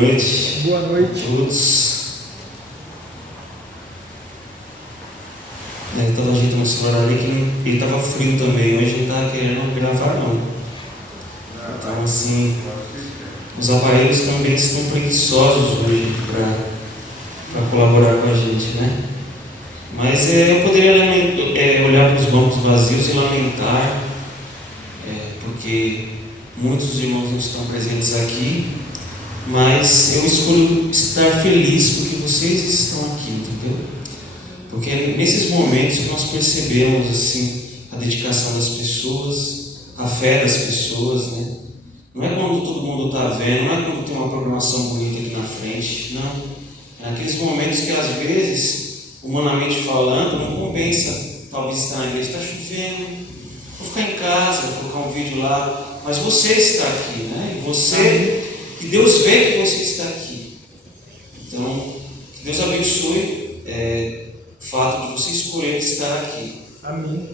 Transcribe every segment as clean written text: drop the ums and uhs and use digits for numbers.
noite. Boa noite a todos. Então a gente no celular ali que ele estava frio também, hoje não estava querendo gravar não. Então assim, os aparelhos também estão preguiçosos hoje para colaborar com a gente, né? Mas eu poderia olhar para os bancos vazios e lamentar, porque muitos irmãos não estão presentes aqui, mas eu escolho estar feliz porque vocês estão aqui, entendeu? Porque é nesses momentos que nós percebemos assim, a dedicação das pessoas, a fé das pessoas, né? Não é quando todo mundo está vendo, não é quando tem uma programação bonita aqui na frente, não. É naqueles momentos que às vezes, humanamente falando, não compensa talvez estar na igreja, está chovendo, vou ficar em casa, vou colocar um vídeo lá, mas você está aqui, né? E você, que Deus vê que você está aqui. Então, que Deus abençoe o fato de você escolher estar aqui. Amém.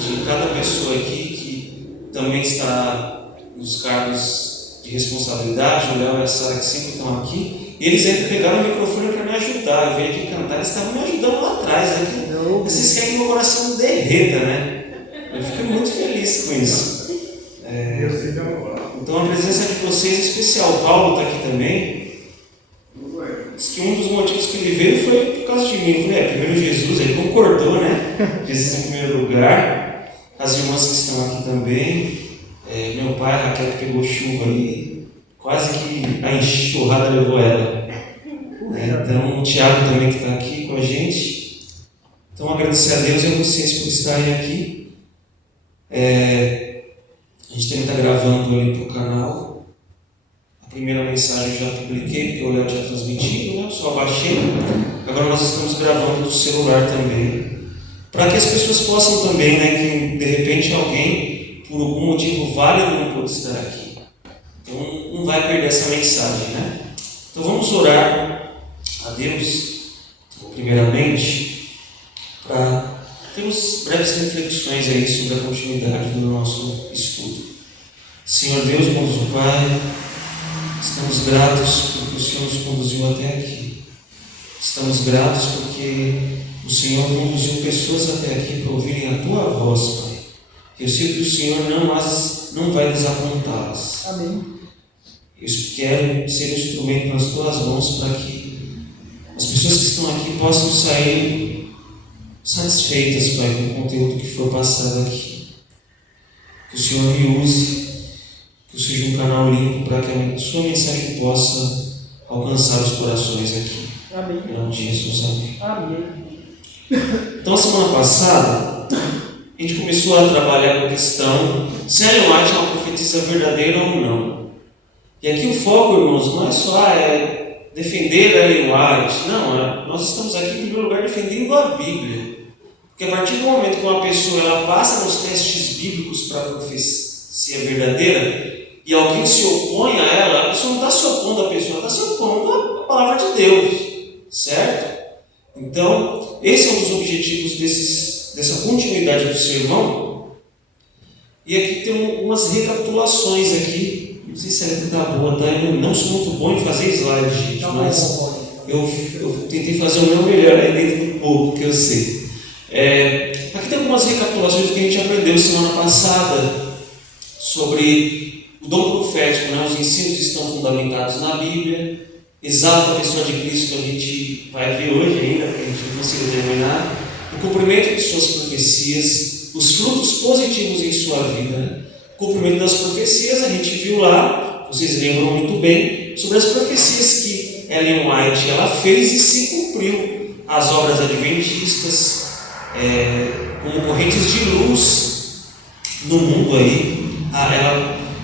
De cada pessoa aqui que também está nos cargos de responsabilidade, o Léo e a Sara que sempre estão aqui, e eles ainda pegaram o microfone para me ajudar. Eu veio aqui cantar, eles estavam me ajudando lá atrás. Vocês querem que meu coração derreta, né? Eu fico muito feliz com isso. Então a presença de vocês é especial. O Paulo está aqui também. Diz que um dos motivos que ele veio foi por causa de mim. Eu falei, primeiro Jesus, ele concordou, né? Jesus em primeiro lugar. As irmãs que estão aqui também. Meu pai, a Raquel, que pegou chuva aí, quase que a enxurrada levou ela. Então o Tiago também que está aqui com a gente. Então agradecer a Deus e a vocês por estarem aqui. A gente também está gravando ali para o canal. A primeira mensagem eu já publiquei, porque o Léo tinha transmitido, né? Eu só baixei. Agora nós estamos gravando do celular também. Para que as pessoas possam também, né? Que de repente alguém, por algum motivo válido, não pôde estar aqui. Então não vai perder essa mensagem, né? Então vamos orar a Deus, primeiramente, para termos breves reflexões aí sobre a continuidade do nosso estudo. Senhor Deus, bondoso Pai, estamos gratos porque o Senhor nos conduziu até aqui. Estamos gratos porque o Senhor conduziu pessoas até aqui para ouvirem a Tua voz, Pai. Eu sei que o Senhor não vai desapontá-las. Amém. Eu quero ser um instrumento nas Tuas mãos para que as pessoas que estão aqui possam sair satisfeitas, Pai, com o conteúdo que for passado aqui. Que o Senhor me use, que eu seja um canal limpo para que a sua mensagem possa alcançar os corações aqui. Amém. Em nome de Jesus, amém. Amém. Então, semana passada, a gente começou a trabalhar com a questão se a Ellen White é uma profetisa verdadeira ou não. E aqui o foco, irmãos, não é só defender a Ellen White. Não, nós estamos aqui, em primeiro lugar, defendendo a Bíblia. Porque a partir do momento que uma pessoa ela passa nos testes bíblicos para a profecia verdadeira e alguém se opõe a ela, a pessoa não está se opondo à pessoa, ela está se opondo à palavra de Deus, certo? Então, esse é um dos objetivos dessa continuidade do sermão. E aqui tem algumas recapitulações aqui. Não sei se a letra está boa, tá? Eu não sou muito bom em fazer slide, gente, mas eu tentei fazer o meu melhor aí dentro do pouco que eu sei. Aqui tem algumas recapitulações que a gente aprendeu semana passada sobre o dom profético, né? Os ensinos estão fundamentados na Bíblia. Exalta a pessoa de Cristo, a gente vai ver hoje ainda, porque a gente não conseguiu terminar. O cumprimento de suas profecias, os frutos positivos em sua vida. Né? O cumprimento das profecias, a gente viu lá, vocês lembram muito bem, sobre as profecias que Ellen White ela fez e se cumpriu. As obras adventistas, como correntes de luz no mundo aí,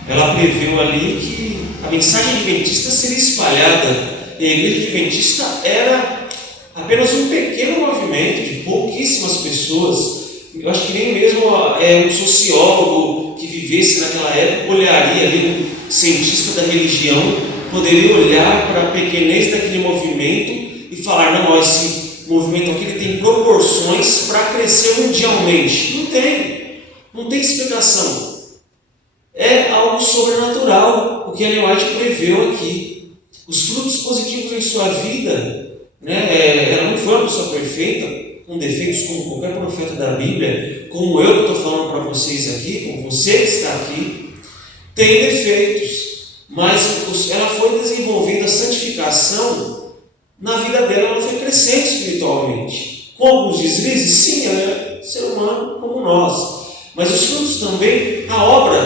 ela preveu ali que a mensagem adventista seria espalhada e a igreja adventista era apenas um pequeno movimento de pouquíssimas pessoas. Eu acho que nem mesmo um sociólogo que vivesse naquela época olharia ali, um cientista da religião poderia olhar para a pequenez daquele movimento e falar, não, esse movimento aqui ele tem proporções para crescer mundialmente. Não tem explicação. É algo sobrenatural o que Ellen White preveu aqui. os frutos positivos em sua vida, né? Ela não foi uma pessoa perfeita, com defeitos como qualquer profeta da Bíblia, como eu que estou falando para vocês aqui, como você que está aqui, tem defeitos, mas ela foi desenvolvendo a santificação na vida dela, ela foi crescendo espiritualmente. Com alguns deslizes, sim, ela é ser humano como nós, mas os frutos também, a obra,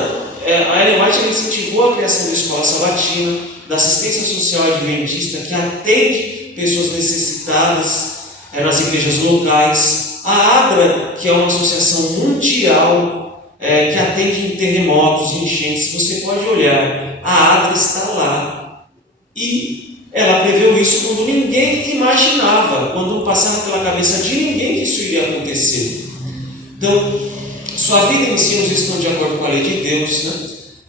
a Ellen White incentivou a criação da escola sabatina, da assistência social adventista, que atende pessoas necessitadas nas igrejas locais, a ABRA, que é uma associação mundial que atende em terremotos, enchentes. Você pode olhar, a ABRA está lá, e ela preveu isso quando ninguém imaginava, quando não passava pela cabeça de ninguém que isso iria acontecer. Então, sua vida e ensinos estão de acordo com a lei de Deus, né?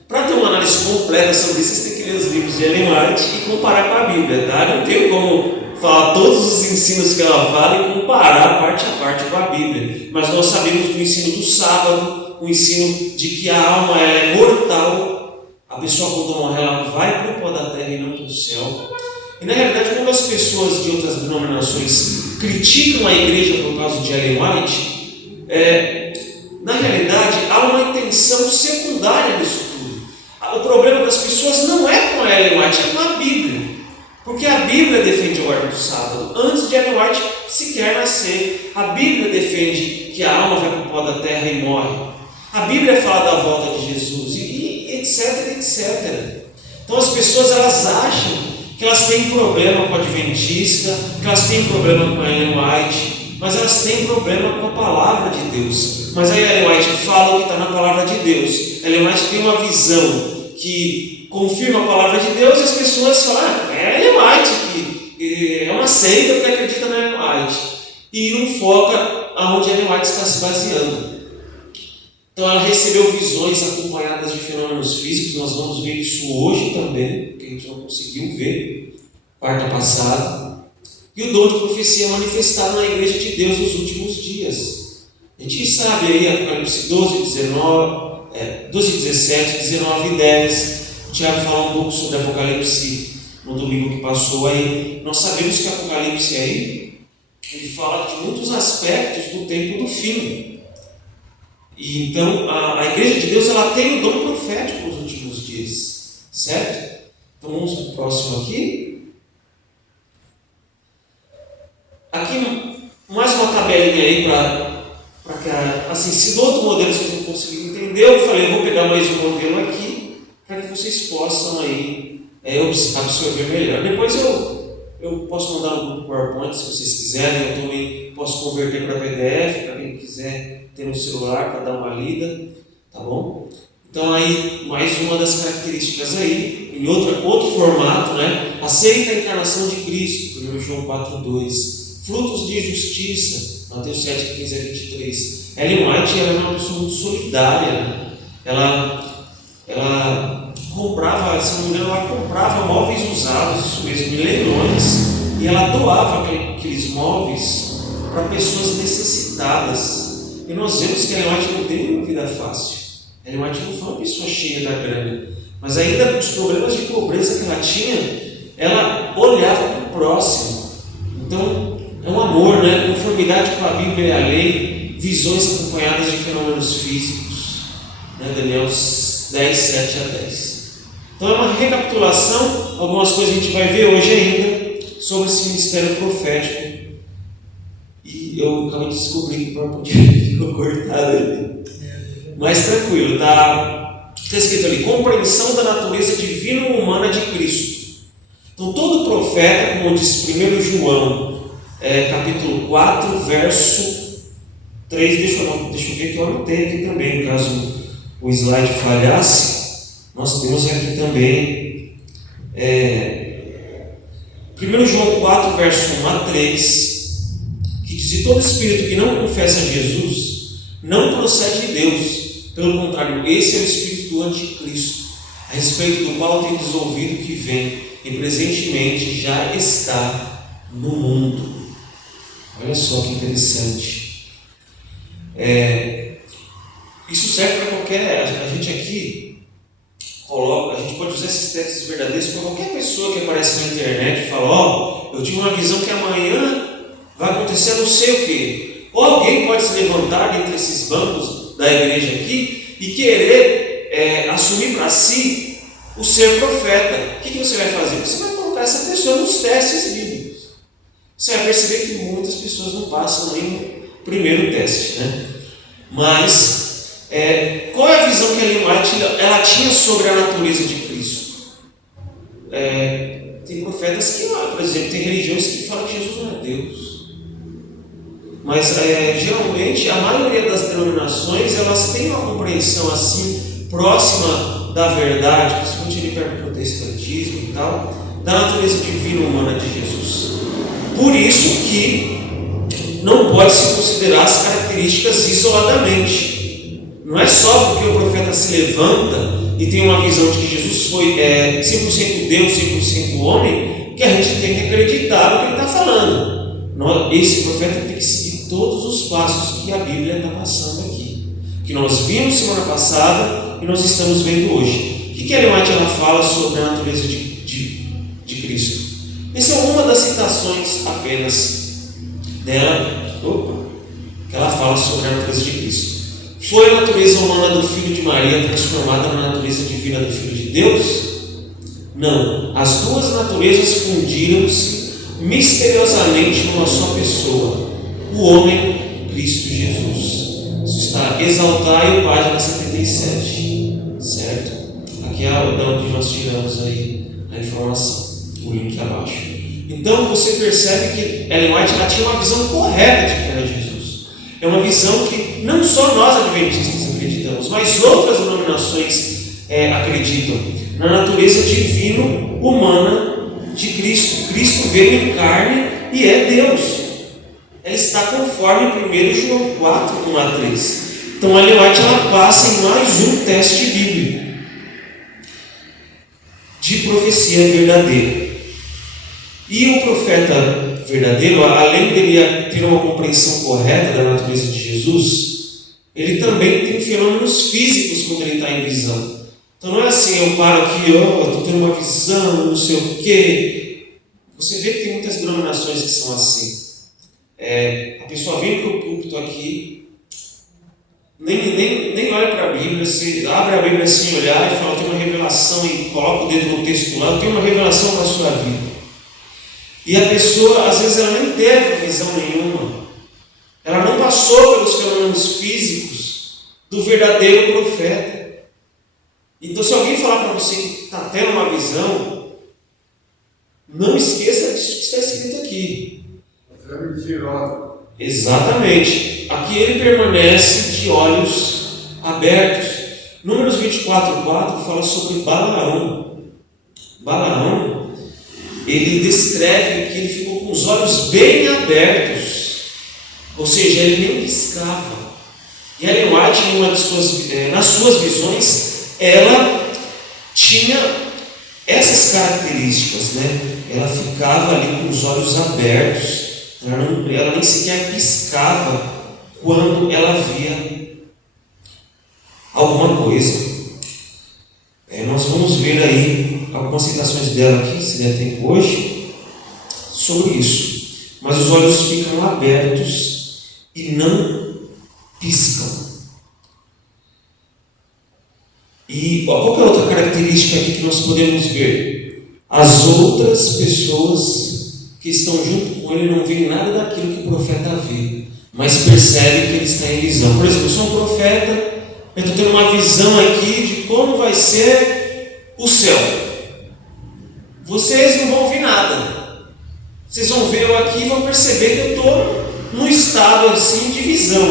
Para ter uma análise completa sobre isso, vocês têm que ler os livros de Ellen White e comparar com a Bíblia, tá? Não tem como falar todos os ensinos que ela fala e comparar parte a parte com a Bíblia. Mas nós sabemos do ensino do sábado, o ensino de que a alma ela é mortal. A pessoa, quando morre, ela vai para o pó da terra e não para o céu. E na realidade, quando as pessoas de outras denominações criticam a igreja por causa de Ellen White, na realidade há uma intenção secundária nisso tudo. O problema das pessoas não é com a Ellen White, é com a Bíblia. Porque a Bíblia defende a guarda do sábado. Antes de Ellen White sequer nascer, a Bíblia defende que a alma vai para o pó da terra e morre. A Bíblia fala da volta de Jesus e etc, etc. Então as pessoas elas acham que elas têm problema com o adventista, que elas têm problema com a Ellen White, mas elas têm problema com a palavra de Deus. Mas aí a Ellen White fala o que está na palavra de Deus. A Ellen White tem uma visão que confirma a palavra de Deus e as pessoas falam, é Ellen White, que é uma seita que acredita na Ellen White. E não foca aonde a Ellen White está se baseando. Então ela recebeu visões acompanhadas de fenômenos físicos, nós vamos ver isso hoje também, que a gente não conseguiu ver quarta passada. E o dom de profecia manifestado na igreja de Deus nos últimos dias. A gente sabe aí, Apocalipse 12, 17, 19 e 10. O Tiago fala um pouco sobre Apocalipse no domingo que passou aí. Nós sabemos que Apocalipse aí, ele fala de muitos aspectos do tempo do fim. E então, a igreja de Deus, ela tem o dom profético nos últimos dias. Certo? Então, vamos para o próximo aqui. Aqui, mais uma tabelinha aí para que, assim, se do outro modelo vocês não conseguiram entender, eu falei, eu vou pegar mais um modelo aqui, para que vocês possam aí absorver melhor. Depois eu posso mandar no grupo PowerPoint, se vocês quiserem, eu também posso converter para PDF, para quem quiser ter no celular para dar uma lida, tá bom? Então aí, mais uma das características aí, em outro formato, né? Aceita a encarnação de Cristo, 1 João 4,2. Frutos de justiça, Mateus 7, 15 a 23. Ellen White era uma pessoa muito solidária, né? Ela comprava, se não me engano, ela comprava móveis usados, isso mesmo, em leilões, e ela doava aqueles móveis para pessoas necessitadas. E nós vemos que Ellen White não teve uma vida fácil. Ellen White não foi uma pessoa cheia da grana, mas ainda com os problemas de pobreza que ela tinha, ela olhava para o próximo. Então, é um amor, né? Conformidade com a Bíblia e a lei, visões acompanhadas de fenômenos físicos, né? Daniel 10, 7 a 10. Então é uma recapitulação, algumas coisas a gente vai ver hoje ainda sobre esse ministério profético. E eu acabei de descobrir que o PowerPoint ficou cortado ali. Mas tranquilo, está escrito ali, compreensão da natureza divina ou humana de Cristo. Então todo profeta, como diz 1 João, capítulo 4, verso 3, deixa eu ver que eu anotei aqui também, caso o slide falhasse, nós temos aqui também 1 João 4, verso 1 a 3, que diz, e todo espírito que não confessa Jesus não procede de Deus, pelo contrário, esse é o espírito do anticristo, a respeito do qual tendes ouvido que vem, e presentemente já está no mundo. Olha só que interessante. Isso serve para qualquer... A gente aqui, a gente pode usar esses textos verdadeiros para qualquer pessoa que aparece na internet e fala, eu tive uma visão que amanhã vai acontecer não sei o quê. Ou alguém pode se levantar dentre esses bancos da igreja aqui e querer assumir para si o ser profeta. O que você vai fazer? Você vai colocar essa pessoa nos testes bíblicos. Você vai perceber que muitas pessoas não passam nem no primeiro teste, né? Mas, qual é a visão que a Ellen White ela tinha sobre a natureza de Cristo? Tem profetas que, por exemplo, tem religiões que falam que Jesus não é Deus. Mas, geralmente, a maioria das denominações, elas têm uma compreensão assim, próxima da verdade, principalmente ali perto do protestantismo e tal, da natureza divina humana de Jesus. Por isso que não pode se considerar as características isoladamente. Não é só porque o profeta se levanta e tem uma visão de que Jesus foi 100% Deus, 100% homem, que a gente tem que acreditar no que ele está falando. Esse profeta tem que seguir todos os passos que a Bíblia está passando aqui, que nós vimos semana passada e nós estamos vendo hoje. O que a Ellen White ela fala sobre a natureza de Cristo? Essa é uma das citações apenas dela, que ela fala sobre a natureza de Cristo. Foi a natureza humana do Filho de Maria transformada na natureza divina do Filho de Deus? Não. As duas naturezas fundiram-se misteriosamente numa só pessoa, o homem Cristo Jesus. Isso está Exaltai, página 77, certo? Aqui é de onde nós tiramos aí a informação. O link abaixo. Então você percebe que Ellen White ela tinha uma visão correta de quem era Jesus. É uma visão que não só nós adventistas acreditamos, mas outras denominações acreditam na natureza divino humana de Cristo. Cristo veio em carne e é Deus. Ela está conforme 1 João 4, 1 a 3. Então a Ellen White ela passa em mais um teste bíblico de profecia verdadeira. E o profeta verdadeiro, além dele ter uma compreensão correta da natureza de Jesus, ele também tem fenômenos físicos quando ele está em visão. Então não é assim, eu paro aqui, eu estou tendo uma visão, não sei o quê. Você vê que tem muitas denominações que são assim. A pessoa vem para o púlpito aqui, nem olha para a Bíblia, se abre a Bíblia sem olhar e fala, tem uma revelação e coloca o dedo no texto lá, tem uma revelação para a sua vida. E a pessoa, às vezes, ela nem teve visão nenhuma. Ela não passou pelos fenômenos físicos do verdadeiro profeta. Então, se alguém falar para você que está tendo uma visão, não esqueça disso que está escrito aqui. É mentirosa. Exatamente. Aqui ele permanece de olhos abertos. Números 24:4 fala sobre Balaão. Balaão, ele descreve que ele ficou com os olhos bem abertos, ou seja, ele nem piscava. E a Ellen White, nas suas visões, ela tinha essas características, né? Ela ficava ali com os olhos abertos, ela nem sequer piscava quando ela via alguma coisa. Nós vamos ver aí algumas citações dela aqui, se der tempo hoje, sobre isso. Mas os olhos ficam abertos e não piscam. E qual que é a outra característica aqui que nós podemos ver? As outras pessoas que estão junto com ele não veem nada daquilo que o profeta vê, mas percebem que ele está em visão. Por exemplo, eu sou um profeta, eu estou tendo uma visão aqui de como vai ser o céu. Vocês não vão ouvir nada. Vocês vão ver eu aqui e vão perceber que eu estou num estado assim de visão,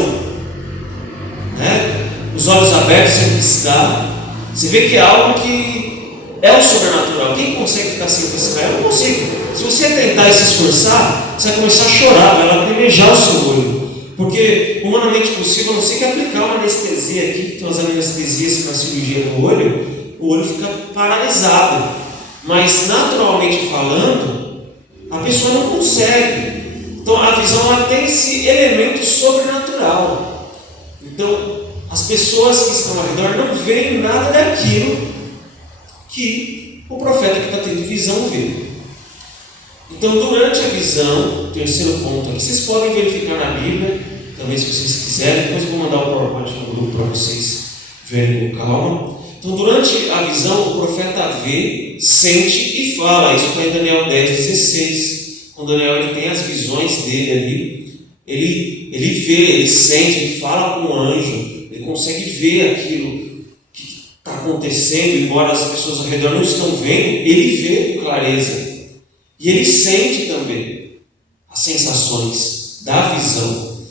né? Os olhos abertos sem piscar. Você vê que é algo que é o sobrenatural. Quem consegue ficar sem piscar? Eu não consigo. Se você tentar se esforçar, você vai começar a chorar, vai lacrimejar o seu olho. Porque humanamente possível, a não ser que aplicar uma anestesia aqui, que tem umas anestesias na cirurgia no olho, o olho fica paralisado. Mas naturalmente falando, a pessoa não consegue. Então a visão ela tem esse elemento sobrenatural. Então as pessoas que estão ao redor não veem nada daquilo que o profeta que está tendo visão vê. Então, durante a visão, terceiro ponto aqui, vocês podem verificar na Bíblia, também se vocês quiserem, depois eu vou mandar o PowerPoint no grupo para vocês verem com calma. Então, durante a visão, o profeta vê, sente e fala. Isso está em Daniel 10:16. Quando Daniel ele tem as visões dele ali, ele vê, ele sente, ele fala com o anjo, ele consegue ver aquilo que está acontecendo, embora as pessoas ao redor não estão vendo, ele vê com clareza. E ele sente também as sensações da visão.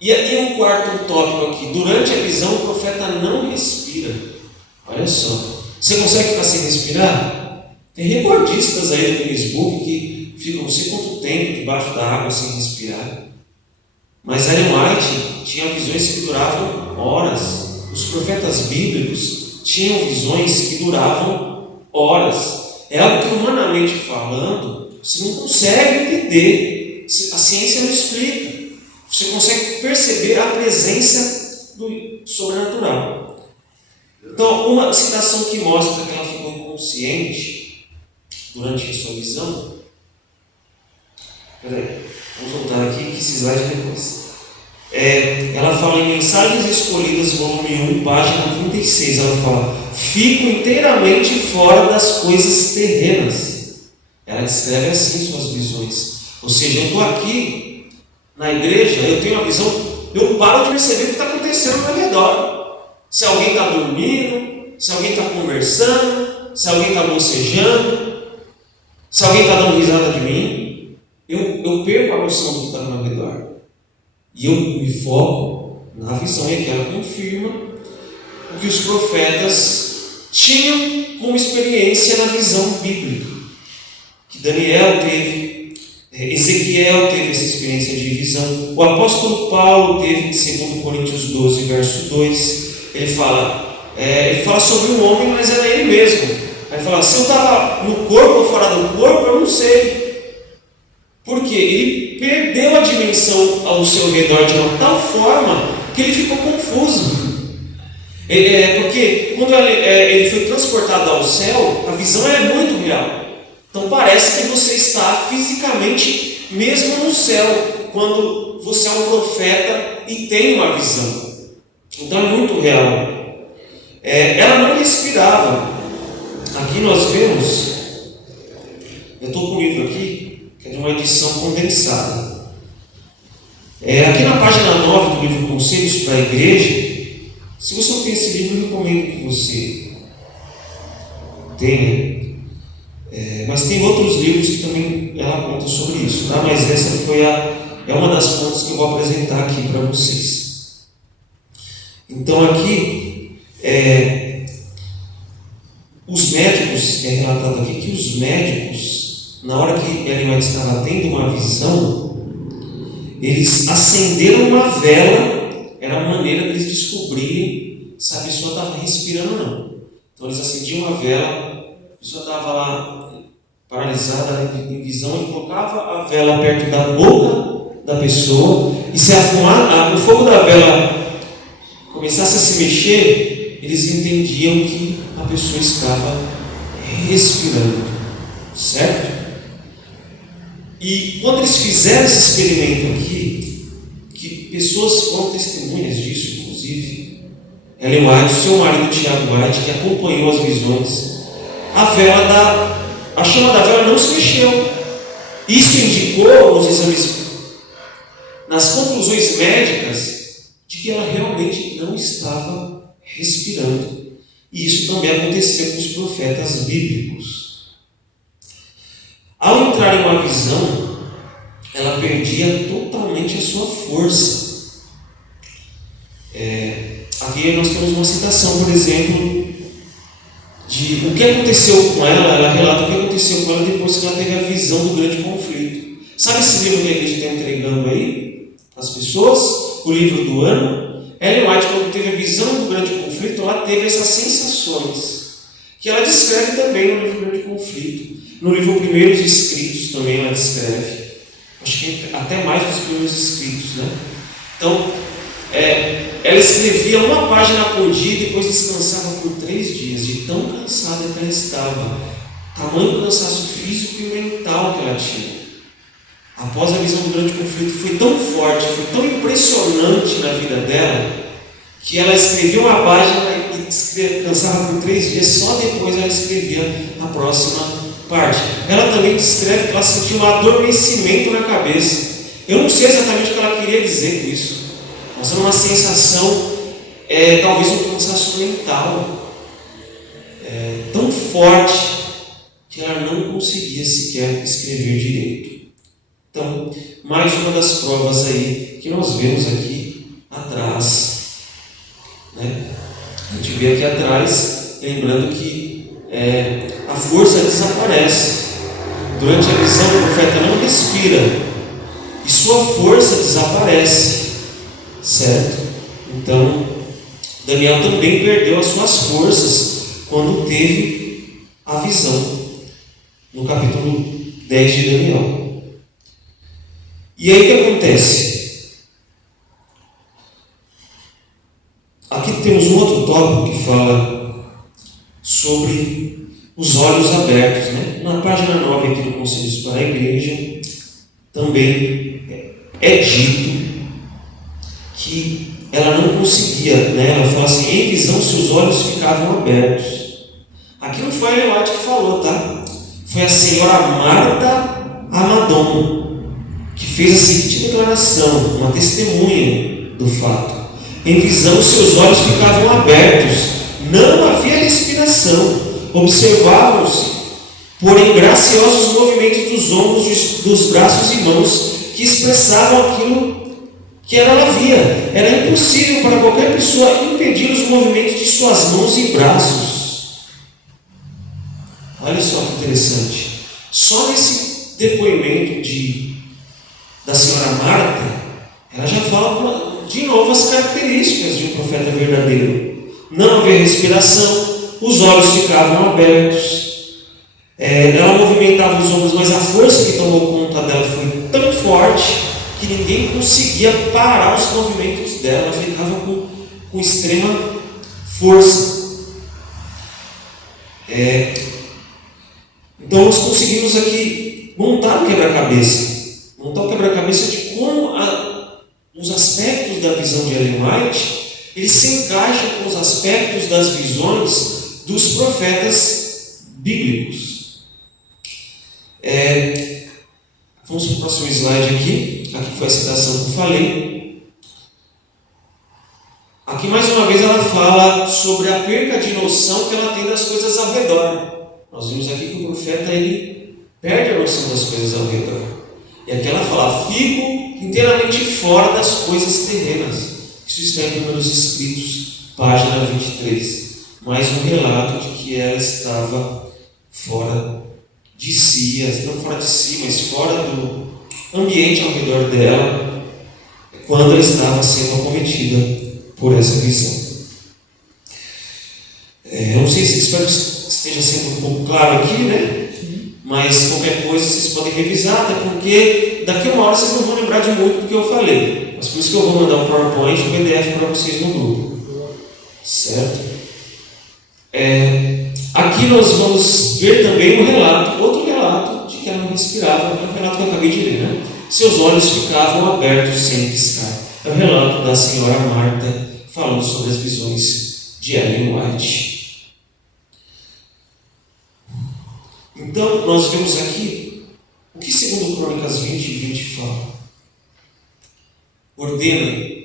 E aqui um quarto tópico aqui. Durante a visão, o profeta não respira. Olha só. Você consegue ficar sem respirar? Tem recordistas aí no Facebook que ficam não sei quanto tempo debaixo da água sem respirar. Mas Ellen White tinha visões que duravam horas. Os profetas bíblicos tinham visões que duravam horas. É algo que, humanamente falando, você não consegue entender. A ciência não explica. Você consegue perceber a presença do sobrenatural. Então, uma citação que mostra que ela ficou inconsciente durante a sua visão. Peraí, vamos voltar aqui, que esse slide depois. Ela fala em Mensagens Escolhidas, volume 1, página 36. Ela fala: fico inteiramente fora das coisas terrenas. Ela descreve assim suas visões. Ou seja, eu estou aqui na igreja, eu tenho uma visão, eu paro de perceber o que está acontecendo ao meu redor. Se alguém está dormindo, se alguém está conversando, se alguém está bocejando, se alguém está dando risada de mim, eu perco a noção do que está ao meu redor. E eu me foco na visão, e aqui ela confirma o que os profetas tinham como experiência na visão bíblica. Que Daniel teve, Ezequiel teve essa experiência de visão, o apóstolo Paulo teve, em 2 Coríntios 12, verso 2, ele fala sobre um homem, mas era ele mesmo. Ele fala: se eu estava no corpo ou fora do corpo, eu não sei. Porque ele perdeu a dimensão ao seu redor de uma tal forma que ele ficou confuso. Porque quando ele foi transportado ao céu, a visão é muito real. Então parece que você está fisicamente mesmo no céu, quando você é um profeta e tem uma visão. Então é muito real. Ela não respirava. Aqui nós vemos, eu estou com o livro aqui, que é de uma edição condensada. Aqui na página 9 do livro Conselhos para a Igreja, se você não tem esse livro, eu recomendo que você tenha. Mas tem outros livros que também ela conta sobre isso, tá? Mas essa é uma das fontes que eu vou apresentar aqui para vocês. Então aqui, os médicos, é relatado aqui que os médicos, na hora que Ellen White estava tendo uma visão, eles acenderam uma vela, era a maneira deles descobrirem se a pessoa estava respirando ou não. Então eles acendiam uma vela, a pessoa estava lá paralisada em visão, ele colocava a vela perto da boca da pessoa, e se o fogo da vela começasse a se mexer, eles entendiam que a pessoa estava respirando, certo? E quando eles fizeram esse experimento aqui, que pessoas foram testemunhas disso, inclusive Ellen White, seu marido Tiago White, que acompanhou as visões, a chama da vela não se mexeu. Isso indicou nos exames, nas conclusões médicas, de que ela realmente não estava respirando. E isso também acontecia com os profetas bíblicos. Ao entrar em uma visão, ela perdia totalmente a sua força. Aqui nós temos uma citação, por exemplo, de o que aconteceu com ela. Ela relata o que aconteceu com ela depois que ela teve a visão do grande conflito. Sabe esse livro que a igreja está entregando aí às pessoas? O livro do ano. Ellen White, quando teve a visão do grande conflito, ela teve essas sensações, que ela descreve também no livro do grande conflito. No livro Primeiros Escritos também ela descreve. Acho que até mais dos primeiros escritos, né? Então, ela escrevia uma página por dia e depois descansava por 3 dias, de tão cansada cansada que ela estava. Tamanho cansaço físico e mental que ela tinha. Após a visão do grande conflito, foi tão forte, foi tão impressionante na vida dela, que ela escreveu uma página e cansava por 3 dias, só depois ela escrevia a próxima parte. Ela também descreve que ela sentiu um adormecimento na cabeça. Eu não sei exatamente o que ela queria dizer com isso, mas era uma sensação, talvez um cansaço mental, tão forte, que ela não conseguia sequer escrever direito. Então, mais uma das provas aí que nós vemos aqui atrás, né? A gente vê aqui atrás, lembrando que a força desaparece. Durante a visão, o profeta não respira e sua força desaparece, certo? Então, Daniel também perdeu as suas forças quando teve a visão, no capítulo 10 de Daniel. E aí o que acontece? Aqui temos um outro tópico que fala sobre os olhos abertos, né? Na página 9 aqui do Conselhos para a Igreja, também é dito que ela não conseguia, né? Ela fala assim, em visão seus olhos ficavam abertos. Aqui não foi a Ellen White que falou, tá? Foi a senhora Marta Amadon que fez a seguinte declaração, uma testemunha do fato. Em visão, seus olhos ficavam abertos, não havia respiração, observavam-se, porém, graciosos movimentos dos ombros, dos braços e mãos, que expressavam aquilo que ela via. Era impossível para qualquer pessoa impedir os movimentos de suas mãos e braços. Olha só que interessante. Só nesse depoimento da senhora Marta, ela já fala de novo as características de um profeta verdadeiro. Não havia respiração, os olhos ficavam abertos, ela movimentava os ombros, mas a força que tomou conta dela foi tão forte que ninguém conseguia parar os movimentos dela. Ela ficava com extrema força. Então nós conseguimos aqui montar um quebra-cabeça. Montar o quebra-cabeça de como os aspectos da visão de Ellen White, eles se encaixam com os aspectos das visões dos profetas bíblicos. Vamos para o próximo slide aqui. Aqui foi a citação que eu falei. Aqui mais uma vez ela fala sobre a perca de noção que ela tem das coisas ao redor. Nós vimos aqui que o profeta ele perde a noção das coisas ao redor. E aqui ela fala, fico inteiramente fora das coisas terrenas. Isso está em Números Escritos, página 23. Mais um relato de que ela estava fora de si, não fora de si, mas fora do ambiente ao redor dela, quando ela estava sendo acometida por essa visão. Eu não sei se espero que esteja sendo um pouco claro aqui, né? Mas qualquer coisa vocês podem revisar, até porque daqui a uma hora vocês não vão lembrar de muito do que eu falei. Mas por isso que eu vou mandar um PowerPoint, um PDF para vocês no grupo. Certo? Aqui nós vamos ver também outro relato de que ela não respirava. É o relato que eu acabei de ler, né? Seus olhos ficavam abertos sem piscar. É o relato da senhora Marta falando sobre as visões de Ellen White. Então, nós vemos aqui o que segundo Crônicas 20 fala. Ordena,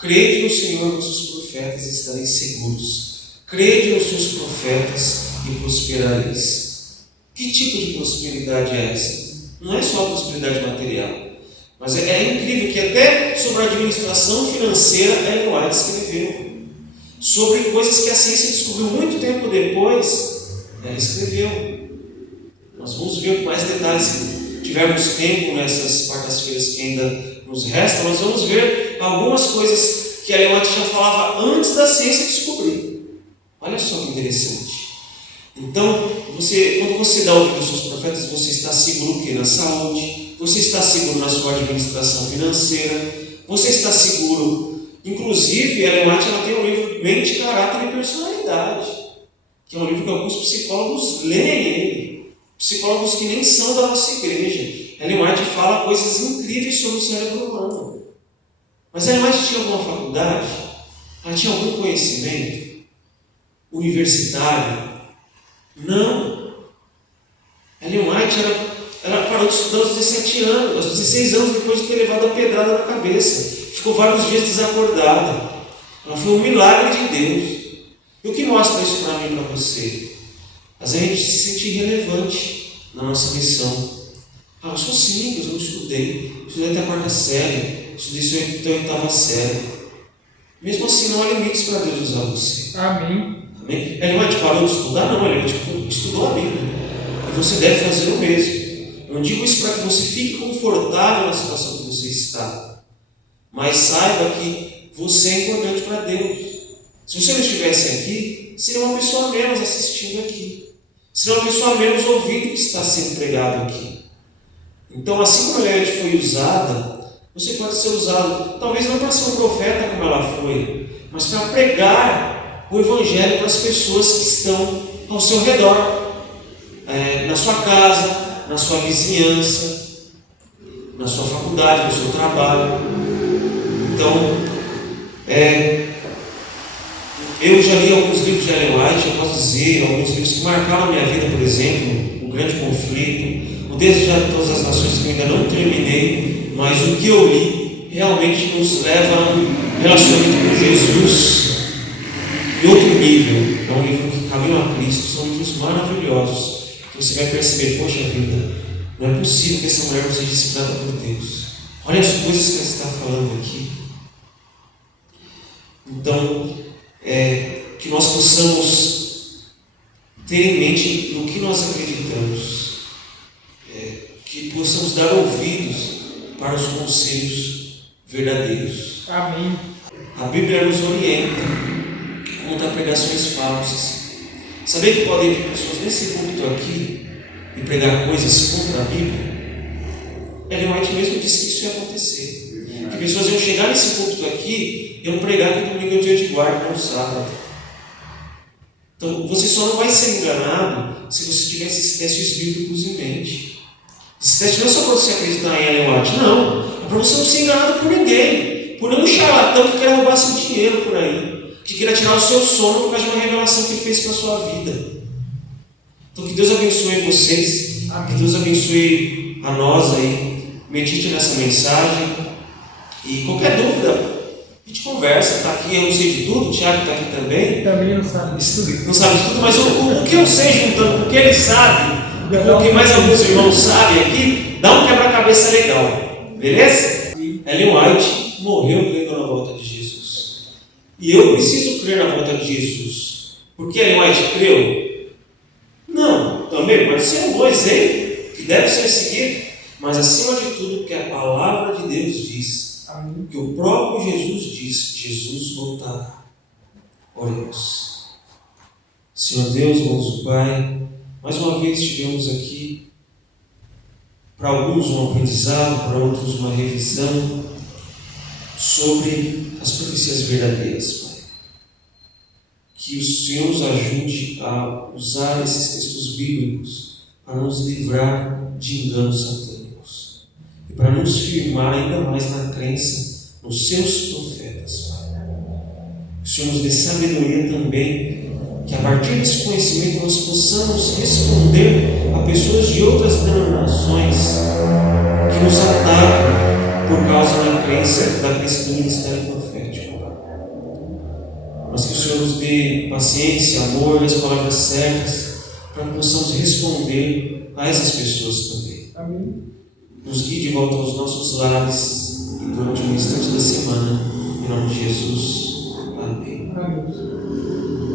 crede no Senhor vossos profetas e estareis seguros. Crede nos seus profetas e prosperareis. Que tipo de prosperidade é essa? Não é só a prosperidade material, mas é incrível que até sobre a administração financeira Ellen White escreveu. Sobre coisas que a ciência descobriu muito tempo depois, ela escreveu. Nós vamos ver com mais detalhes, se tivermos tempo nessas quartas-feiras que ainda nos restam, nós vamos ver algumas coisas que a Ellen White já falava antes da ciência descobrir. Olha só que interessante. Então, quando você dá ouvido aos seus profetas, você está seguro que na saúde, você está seguro na sua administração financeira, você está seguro. Inclusive, a Ellen White ela tem um livro Mente, Caráter e Personalidade. que é um livro que alguns psicólogos leem ele, psicólogos que nem são da nossa igreja. Ellen White fala coisas incríveis sobre o cérebro humano. Mas Ellen White tinha alguma faculdade? Ela tinha algum conhecimento universitário? Não. Ellen White ela parou de estudar aos 17 anos, aos 16 anos, depois de ter levado a pedrada na cabeça. Ficou vários dias desacordada. Ela foi um milagre de Deus. E o que mostra isso para mim e para você? Às vezes a gente se sente irrelevante na nossa missão. Eu sou simples, eu não estudei até a 4ª série, estudei até a 8ª série. Mesmo assim, não há limites para Deus usar você. Amém. Amém? Ele vai te parou de estudar? Não, ele estudou a Bíblia. E você deve fazer o mesmo. Eu não digo isso para que você fique confortável na situação que você está, mas saiba que você é importante para Deus. Se você não estivesse aqui, seria uma pessoa a menos assistindo aqui. Seria uma pessoa a menos ouvindo o que está sendo pregado aqui. Então, assim como a Ellen White foi usada, você pode ser usado, talvez não para ser um profeta como ela foi, mas para pregar o Evangelho para as pessoas que estão ao seu redor, na sua casa, na sua vizinhança, na sua faculdade, no seu trabalho. Então, eu já li alguns livros de Ellen White, eu posso dizer, alguns livros que marcaram a minha vida, por exemplo, O Grande Conflito, O Desejar de Todas as Nações, que eu ainda não terminei, mas o que eu li realmente nos leva a um relacionamento com Jesus em outro nível. É um livro que caminha a Cristo, são livros maravilhosos. Você vai perceber, poxa vida, não é possível que essa mulher não seja inspirada por Deus. Olha as coisas que ela está falando aqui. Então, que nós possamos ter em mente no que nós acreditamos, que possamos dar ouvidos para os conselhos verdadeiros. Amém. A Bíblia nos orienta contra pregações falsas. Sabia que podem vir pessoas nesse púlpito aqui e pregar coisas contra a Bíblia? Ellen White mesmo disse que isso ia acontecer. Que pessoas iam chegar nesse púlpito aqui e iam pregar que o domingo é o dia de guarda, não o sábado. Então, você só não vai ser enganado se você tiver esses testes bíblicos em mente. Esse teste não é só para você acreditar em Ellen White, não. É para você não ser enganado por ninguém. Por nenhum charlatão que queira roubar seu dinheiro por aí. Que queira tirar o seu sono por causa de uma revelação que ele fez para a sua vida. Então, que Deus abençoe vocês. Que Deus abençoe a nós aí. Medite nessa mensagem. E qualquer dúvida, a gente conversa. Está aqui, eu não sei de tudo. O Tiago está aqui também. Também não sabe de tudo. Não sabe de tudo, mas o que eu sei juntando com o que ele sabe, e com o que mais alguns irmãos sabem aqui, dá um quebra-cabeça legal. Beleza? Ellen White morreu crendo na volta de Jesus. E eu preciso crer na volta de Jesus. Por que Ellen White creu? Não, também pode ser um bom exemplo que deve ser seguido, mas acima de tudo, porque a palavra de Deus diz, que o próprio Jesus diz, Jesus voltará. Oremos. Senhor Deus, bondoso Pai, mais uma vez estivemos aqui, para alguns um aprendizado, para outros uma revisão sobre as profecias verdadeiras, Pai. Que o Senhor nos ajude a usar esses textos bíblicos para nos livrar de enganos satânicos e para nos firmar ainda mais na crença nos seus profetas, Pai. Que o Senhor nos dê sabedoria também, que a partir desse conhecimento nós possamos responder a pessoas de outras denominações que nos atacam por causa da crença do ministério profético. Mas que o Senhor nos dê paciência, amor e as palavras certas para que possamos responder a essas pessoas também. Amém. Nos guie de volta aos nossos lares e durante o restante da semana, em nome de Jesus. Amém. Amém.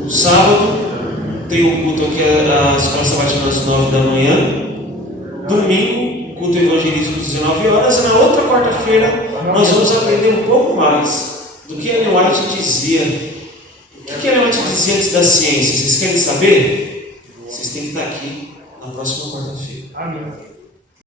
No sábado tem um culto aqui, a Escola Sabatina às 9 da manhã. Domingo, culto evangelístico às 19 horas. E na outra quarta-feira nós vamos aprender um pouco mais do que Ellen White dizia. O que Ellen White dizia antes da ciência? Vocês querem saber? Vocês têm que estar aqui na próxima quarta-feira. Amém.